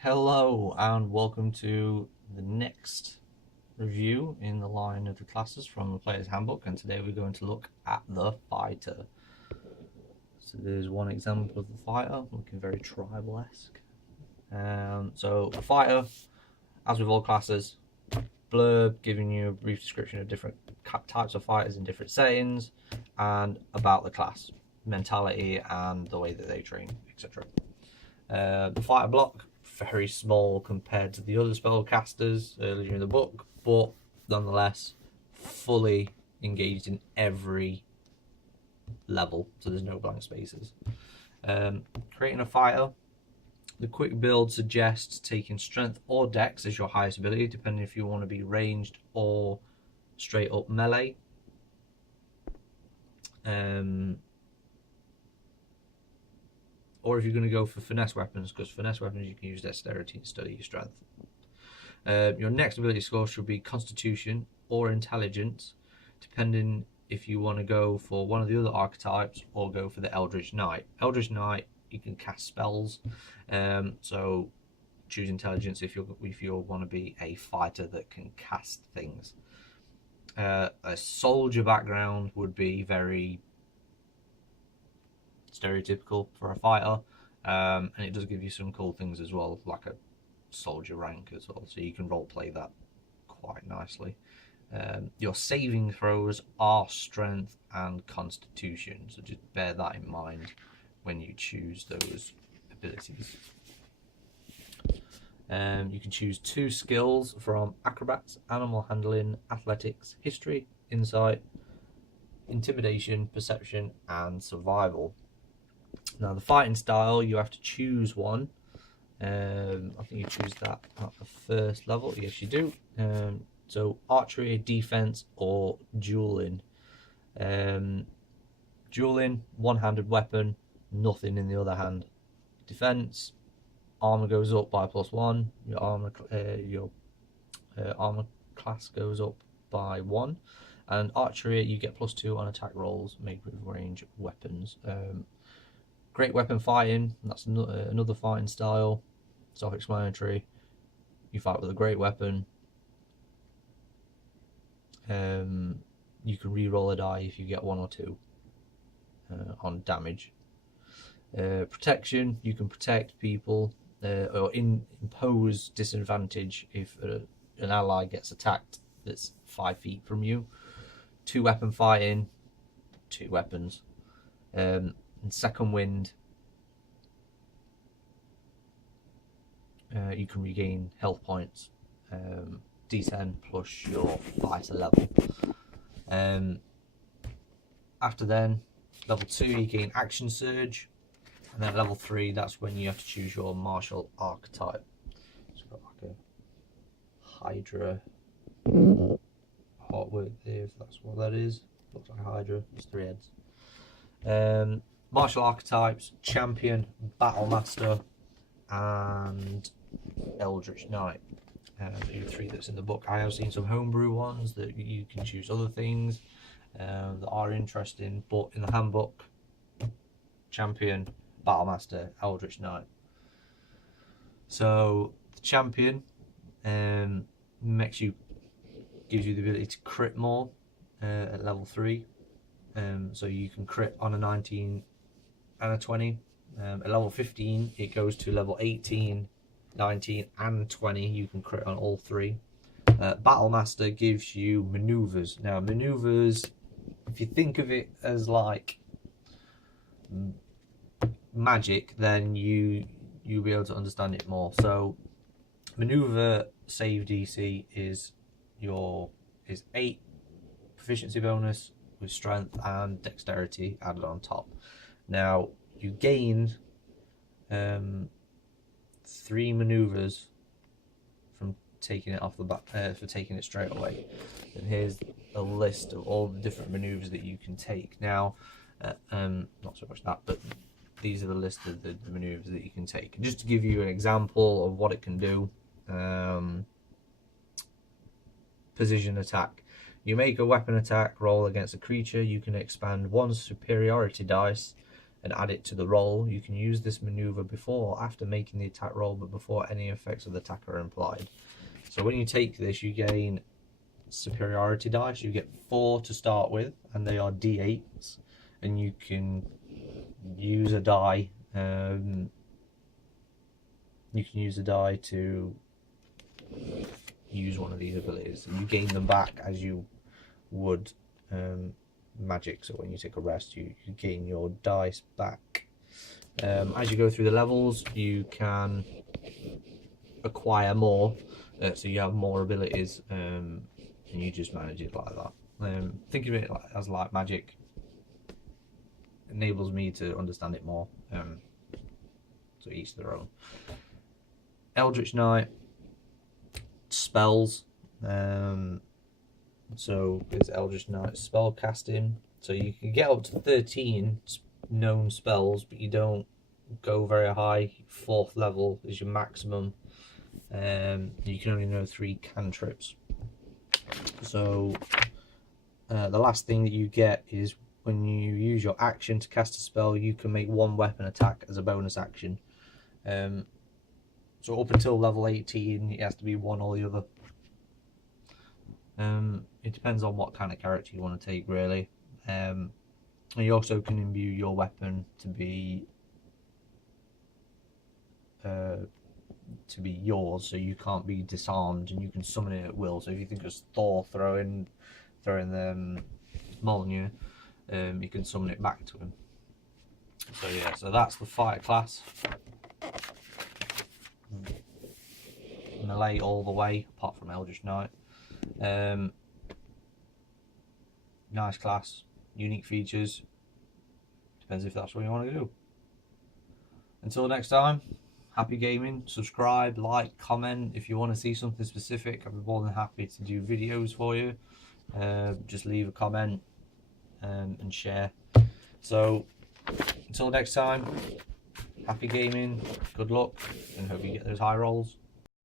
Hello and welcome to the next review in the line of the classes from the Player's Handbook, and today we're going to look at the fighter. So there's one example of the fighter looking very tribal-esque. So the fighter, as with all classes, blurb giving you a brief description of different types of fighters in different settings and about the class, mentality and the way that they train, etc. The fighter block, very small compared to the other spellcasters earlier in the book, but nonetheless fully engaged in every level, so there's no blank spaces. Creating a fighter, the quick build suggests taking strength or dex as your highest ability, depending if you want to be ranged or straight up melee. Or if you're going to go for finesse weapons, because finesse weapons you can use dexterity instead of your strength. Your next ability score should be Constitution or Intelligence, depending if you want to go for one of the other archetypes or go for the Eldritch Knight. Eldritch Knight, you can cast spells, so choose Intelligence if you want to be a fighter that can cast things. A soldier background would be very stereotypical for a fighter, and it does give you some cool things as well, like a soldier rank as well, so you can roleplay that quite nicely. Your saving throws are strength and constitution, so just bear that in mind when you choose those abilities. You can choose 2 skills from acrobats, animal handling, athletics, history, insight, intimidation, perception, and survival. Now the fighting style, you have to choose one. I think you choose that at the first level. Yes, you do. So archery, defense, or dueling. Dueling, one-handed weapon, nothing in the other hand. Defense, armor goes up by +1. Your armor class goes up by 1. And archery, you get +2 on attack rolls made with range weapons. Great weapon fighting, that's another fighting style, self-explanatory. You fight with a great weapon. You can re-roll a die if you get 1 or 2 on damage. Protection, you can protect people or impose disadvantage if an ally gets attacked that's 5 feet from you. 2 weapon fighting, 2 weapons. And second wind, you can regain health points, D10 plus your fighter level. After then, level 2 you gain action surge, and then level 3 that's when you have to choose your martial archetype. So got like a Hydra artwork there, if that's what that is. Looks like a Hydra, it's 3 heads. Martial archetypes: champion, battle master, and Eldritch Knight. The 3 that's in the book. I have seen some homebrew ones that you can choose other things that are interesting, but in the handbook, champion, battle master, Eldritch Knight. So the champion gives you the ability to crit more at level 3. So you can crit on a 19 and a 20. At level 15 it goes to level 18, 19 and 20. You can crit on all 3. Battle Master gives you maneuvers. Now maneuvers, if you think of it as like magic, then you'll be able to understand it more. So maneuver save DC is 8 proficiency bonus with strength and dexterity added on top. Now you gain 3 maneuvers from taking it off the back, for taking it straight away. And here's a list of all the different maneuvers that you can take. Now, not so much that, but these are the list of the maneuvers that you can take. And just to give you an example of what it can do, position attack. You make a weapon attack roll against a creature. You can expand 1 superiority dice and add it to the roll. You can use this maneuver before or after making the attack roll, but before any effects of the attack are implied. So when you take this, you gain superiority dice. You get 4 to start with, and they are d8s, and you can use a die. You can use a die to use one of these abilities, and you gain them back as you would magic. So when you take a rest, you gain your dice back. As you go through the levels, you can acquire more, so you have more abilities, and you just manage it like that. Think of it as like magic. Enables me to understand it more. So each their own. Eldritch Knight spells. So it's Eldritch Knight spell casting. So you can get up to 13 known spells, but you don't go very high. 4th level is your maximum. You can only know 3 cantrips. So the last thing that you get is when you use your action to cast a spell, you can make 1 weapon attack as a bonus action. So up until level 18, it has to be one or the other. It depends on what kind of character you want to take, really. And you also can imbue your weapon to be yours, so you can't be disarmed, and you can summon it at will. So if you think of Thor throwing the Mjolnir, you can summon it back to him. So yeah, so that's the fighter class. Melee all the way, apart from Eldritch Knight. Nice class, unique features. Depends if that's what you want to do. Until next time, happy gaming. Subscribe, like, comment if you want to see something specific. I'd be more than happy to do videos for you. Just leave a comment and share. So until next time, happy gaming, good luck, and hope you get those high rolls.